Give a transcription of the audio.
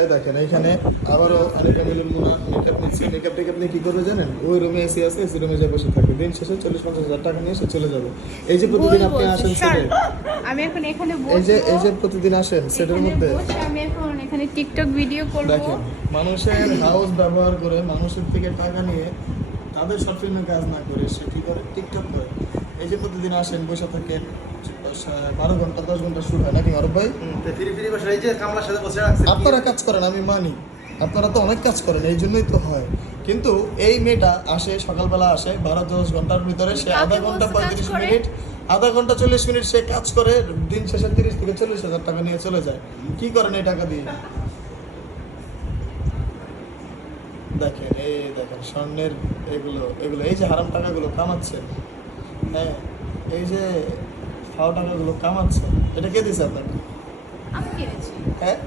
এই দেখেন এইখানে আবারও আনিকা মিলন মুনা মেকআপ নিচ্ছে। মেকআপ টেকআপ নিয়ে কী করবে জানেন? ওই রুমে এসি আছে, এসি রুমে যা বসে থাকে। দিন শেষে 40-50 হাজার টাকা নিয়ে সে চলে যাবে। এই যে প্রতিদিন আপনি আসেন সেটে, আমি এখন এখানে এই যে প্রতিদিন আসেন সেটের মধ্যে আমি এখন এখানে টিকটক ভিডিও করব। দেখেন মানুষের হাউস ব্যবহার করে, মানুষের থেকে টাকা নিয়ে, তাদের শর্ট ফিল্মে কাজ না করে সে কী করে? টিকটক করে। এই যে প্রতিদিন আসেন, বসে থাকেন, 12 ঘন্টা 10 ঘন্টা শুট হয় নাকি আরব ভাই? ফিরি বসে এই যে কামলার সাথে বসে রাখছে। আপনারা কাজ করেন, আমি মানি, আপনারা তো অনেক কাজ করেন, এই জন্যই তো হয়। কিন্তু এই মেয়েটা আসে, সকালবেলা আসে, 12-10 ঘন্টার ভিতরে সে আধা ঘন্টা 35 মিনিট, আধা ঘন্টা 40 মিনিট সে কাজ করে, দিন শেষে 30 থেকে 40 হাজার টাকা নিয়ে চলে যায়। কি করেন এই টাকা দিয়ে? দেখেন, এই দেখেন স্বর্ণের এগুলো, এই যে হারাম টাকাগুলো কামাচ্ছে, হ্যাঁ, এই যে ফাও টাকাগুলো কামাচ্ছে, এটা কে দিছে আপনাকে? আমি কিনেছি। হ্যাঁ,